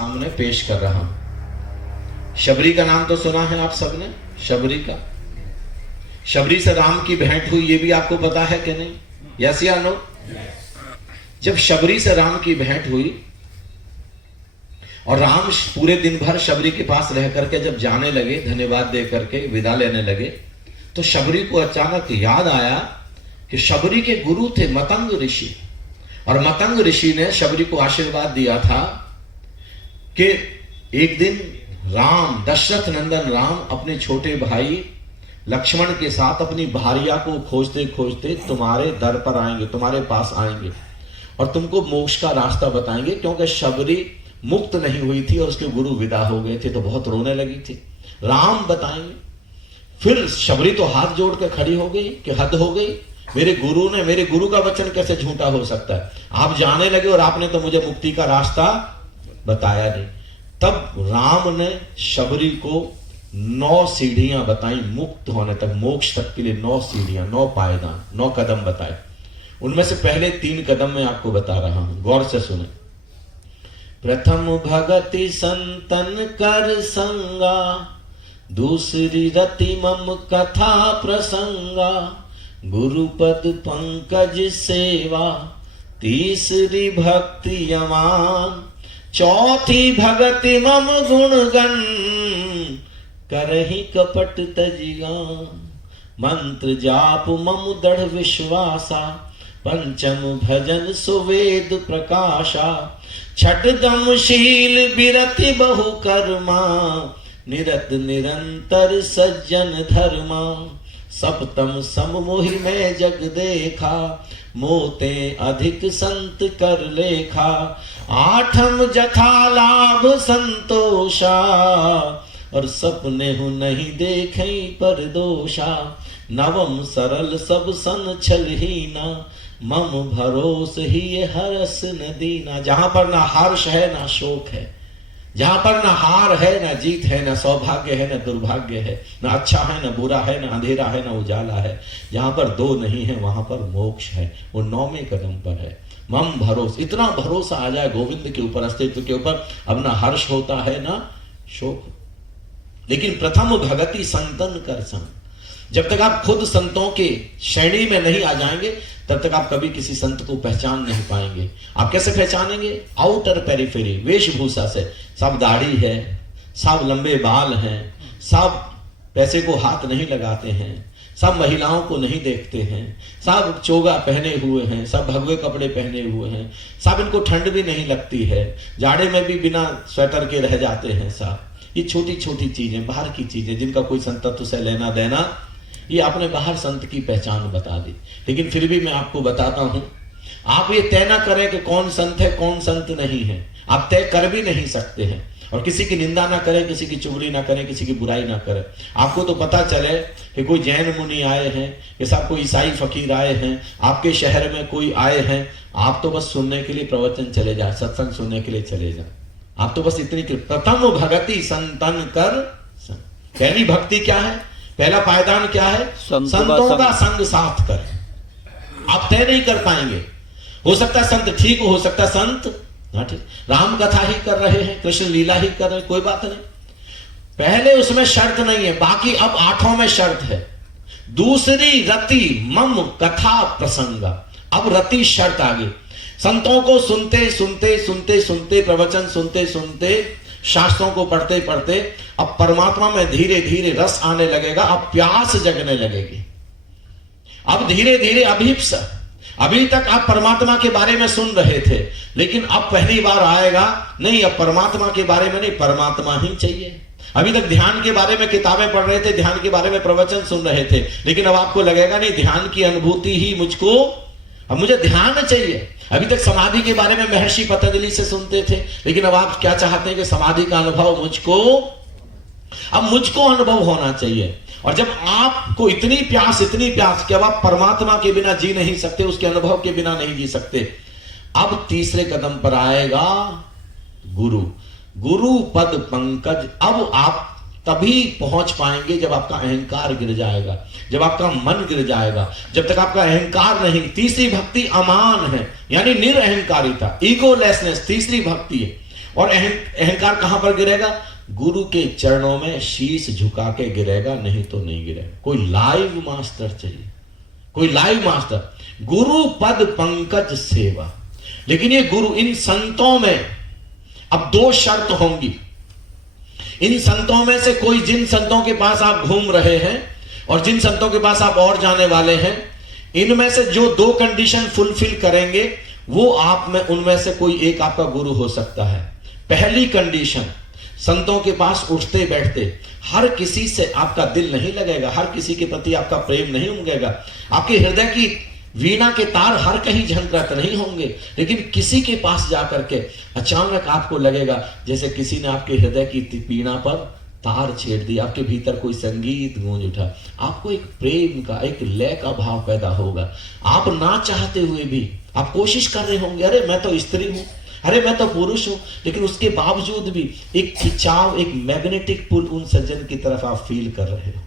सामने पेश कर रहा हूं। शबरी का नाम तो सुना है आप सबने, शबरी का। शबरी से राम की भेंट हुई, ये भी आपको पता है कि नहीं? यस या नो? जब शबरी से राम की भेंट हुई और राम पूरे दिन भर शबरी के पास रह करके जब जाने लगे, धन्यवाद दे करके विदा लेने लगे, तो शबरी को अचानक याद आया कि शबरी के गुरु थे मतंग ऋषि, और मतंग ऋषि ने शबरी को आशीर्वाद दिया था कि एक दिन राम, दशरथ नंदन राम अपने छोटे भाई लक्ष्मण के साथ अपनी भार्या को खोजते खोजते तुम्हारे दर पर आएंगे, तुम्हारे पास आएंगे और तुमको मोक्ष का रास्ता बताएंगे, क्योंकि शबरी मुक्त नहीं हुई थी और उसके गुरु विदा हो गए थे, तो बहुत रोने लगी थी। राम बताएंगे। फिर शबरी तो हाथ जोड़ के खड़ी हो गई कि हद हो गई, मेरे गुरु का वचन कैसे झूठा हो सकता है? आप जाने लगे और आपने तो मुझे मुक्ति का रास्ता बताया नहीं। तब राम ने शबरी को 9 सीढ़ियां बताई मुक्त होने तक, मोक्ष तक के लिए 9 सीढ़ियां, 9 पायदान, 9 कदम बताए। उनमें से पहले 3 कदम मैं आपको बता रहा हूं, गौर से सुने। प्रथम भगति संतन कर संगा, दूसरी रति मम कथा प्रसंगा, गुरुपद पंकज सेवा, तीसरी भक्ति यमान, चौथी भगति मम गुणगण, करहि कपट तजिगान, मंत्र जाप मम दृढ़ विश्वासा, पंचम भजन सुवेद प्रकाशा, छठ दमशील बिरति बहु कर्मा, निरत निरंतर सज्जन धर्मा, सप्तम सम मोहि में जग देखा, मोते अधिक संत कर लेखा, आठम जथा लाभ संतोषा, और सपने हूँ नहीं देखे पर दोषा, नवम सरल सब सन छलहीना, मम भरोस ही हरस न दीना। जहां पर ना हर्ष है ना शोक है, जहां पर ना हार है ना जीत है, ना सौभाग्य है ना दुर्भाग्य है, ना अच्छा है ना बुरा है, ना अंधेरा है ना उजाला है, जहां पर 2 नहीं है वहां पर मोक्ष है, वो 9वें कदम पर है। मम भरोस, इतना भरोसा आ जाए गोविंद के ऊपर, अस्तित्व के ऊपर, अब ना हर्ष होता है ना शोक। लेकिन प्रथम भगति संतन कर संग, जब तक आप खुद संतों के श्रेणी में नहीं आ जाएंगे तब तक आप कभी किसी संत को पहचान नहीं पाएंगे। आप कैसे पहचानेंगे? आउटर पेरिफेरी, वेशभूषा से। सब दाढ़ी है, सब लंबे बाल हैं, सब पैसे को हाथ नहीं लगाते हैं, सब महिलाओं को नहीं देखते हैं, सब चोगा पहने हुए हैं, सब भगवे कपड़े पहने हुए हैं, सब इनको ठंड भी नहीं लगती है, जाड़े में भी बिना स्वेटर के रह जाते हैं। सब ये छोटी छोटी चीजें, बाहर की चीजें, जिनका कोई संतत्व से लेना देना, ये आपने बाहर संत की पहचान बता दी। लेकिन फिर भी मैं आपको बताता हूं, आप ये तय ना करें कि कौन संत है कौन संत नहीं है। आप तय कर भी नहीं सकते हैं, और किसी की निंदा ना करें, किसी की चुगली ना करें, किसी की बुराई ना करें। आपको तो पता चले कि कोई जैन मुनि आए हैं, कि सब कोई ईसाई फकीर आए हैं, आपके शहर में कोई आए हैं, आप तो बस सुनने के लिए प्रवचन चले जाए, सत्संग सुनने के लिए चले जाए। आप तो बस इतनी, प्रथम भगति संतन कर। पहली भक्ति क्या है? पहला पायदान क्या है? संतों का संग साथ करें। आप तय नहीं कर पाएंगे, हो सकता है संत ठीक हो सकता है संत ना ठीक। राम कथा ही कर रहे हैं, कृष्ण लीला ही कर रहे हैं, कोई बात नहीं, पहले उसमें शर्त नहीं है, बाकी अब 8वां में शर्त है। दूसरी रति मम कथा प्रसंगा, अब रति शर्त आ गई। संतों को सुनते सुनते सुनते सुनते, प्रवचन सुनते सुनते, शास्त्रों को पढ़ते पढ़ते अब परमात्मा में धीरे धीरे रस आने लगेगा, अब प्यास जगने लगेगी, अब धीरे धीरे अभिप्सा। अभी तक आप परमात्मा के बारे में सुन रहे थे, लेकिन अब पहली बार आएगा नहीं, अब परमात्मा के बारे में नहीं, परमात्मा ही चाहिए। अभी तक ध्यान के बारे में किताबें पढ़ रहे थे, ध्यान के बारे में प्रवचन सुन रहे थे, लेकिन अब आपको लगेगा नहीं, ध्यान की अनुभूति ही मुझको, अब मुझे ध्यान चाहिए। अभी तक समाधि के बारे में महर्षि पतंजलि से सुनते थे, लेकिन अब आप क्या चाहते हैं कि समाधि का अनुभव अब मुझको अनुभव होना चाहिए। और जब आपको इतनी प्यास कि अब आप परमात्मा के बिना जी नहीं सकते, उसके अनुभव के बिना नहीं जी सकते, अब तीसरे कदम पर आएगा गुरु, गुरु पद पंकज। अब आप तभी पहुंच पाएंगे जब आपका अहंकार गिर जाएगा, जब आपका मन गिर जाएगा। जब तक आपका अहंकार नहीं, तीसरी भक्ति अमान है, यानी निरअहकारिता, ईगोलेसनेस, तीसरी भक्ति है। और अहंकार कहां पर गिरेगा? गुरु के चरणों में शीश झुका के गिरेगा, नहीं तो नहीं गिरेगा। कोई लाइव मास्टर चाहिए, कोई लाइव मास्टर। गुरु पद पंकज सेवा। लेकिन ये गुरु, इन संतों में अब दो शर्त होंगी। इन संतों में से कोई, जिन संतों के पास आप घूम रहे हैं और जिन संतों के पास आप और जाने वाले हैं, इनमें से जो दो कंडीशन फुलफिल करेंगे वो आप में, उनमें से कोई एक आपका गुरु हो सकता है। पहली कंडीशन, संतों के पास उठते बैठते हर किसी से आपका दिल नहीं लगेगा, हर किसी के प्रति आपका प्रेम नहीं उमगेगा, आपके हृदय की वीणा के तार हर कहीं झनकते नहीं होंगे, लेकिन किसी के पास जाकर के अचानक आपको लगेगा जैसे किसी ने आपके हृदय की पीड़ा पर तार छेड़ दी, आपके भीतर कोई संगीत गूंज उठा, आपको एक प्रेम का, एक लय का भाव पैदा होगा। आप ना चाहते हुए भी आप कोशिश कर रहे होंगे, अरे मैं तो स्त्री हूं, अरे मैं तो पुरुष हूं, लेकिन उसके बावजूद भी एक खिंचाव, एक मैग्नेटिक पुल उन सज्जन की तरफ आप फील कर रहे हो।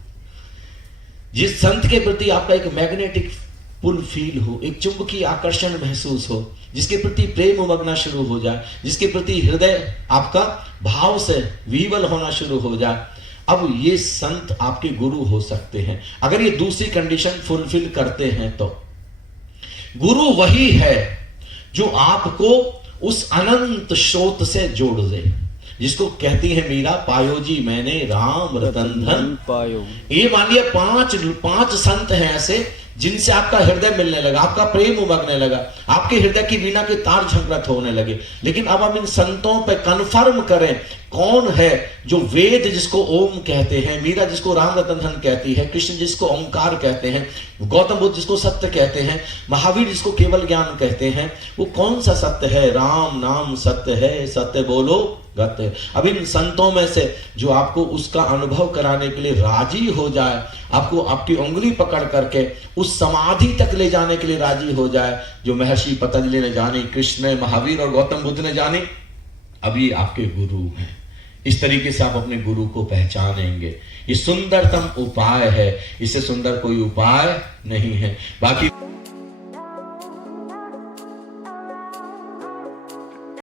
जिस संत के प्रति आपका एक मैग्नेटिक पुल फील हो, एक चुंबकीय आकर्षण महसूस हो, जिसके प्रति प्रेम उमगना शुरू हो जाए, जिसके प्रति हृदय आपका भाव से विवल होना शुरू हो जाए, अब ये संत आपके गुरु हो सकते हैं। अगर ये दूसरी कंडीशन फुलफिल करते हैं तो गुरु वही है जो आपको उस अनंत स्रोत से जोड़ दे, जिसको कहती है मीरा, पायो जी मैंने राम रतन धन पायो। ये मान लिया पांच संत हैं ऐसे जिनसे आपका हृदय मिलने लगा, आपका प्रेम उमगने लगा, आपके हृदय की वीणा के तार झंकृत होने लगे। लेकिन अब हम इन संतों पे कन्फर्म करें कौन है जो वेद जिसको ओम कहते हैं, मीरा जिसको राम रतन धन कहती है, कृष्ण जिसको ओंकार कहते हैं, गौतम बुद्ध जिसको सत्य कहते हैं, महावीर जिसको केवल ज्ञान कहते हैं, वो कौन सा सत्य है? राम नाम सत्य है, सत्य बोलो गत्य। अब इन संतों में से जो आपको उसका अनुभव कराने के लिए राजी हो जाए, आपको आपकी उंगली पकड़ करके उस समाधि तक ले जाने के लिए राजी हो जाए जो महर्षि पतंजलि ने जानी, कृष्ण ने, महावीर और गौतम बुद्ध ने जानी, अभी आपके गुरु हैं। इस तरीके से आप अपने गुरु को पहचानेंगे। ये सुंदरतम उपाय है, इससे सुंदर कोई उपाय नहीं है। बाकी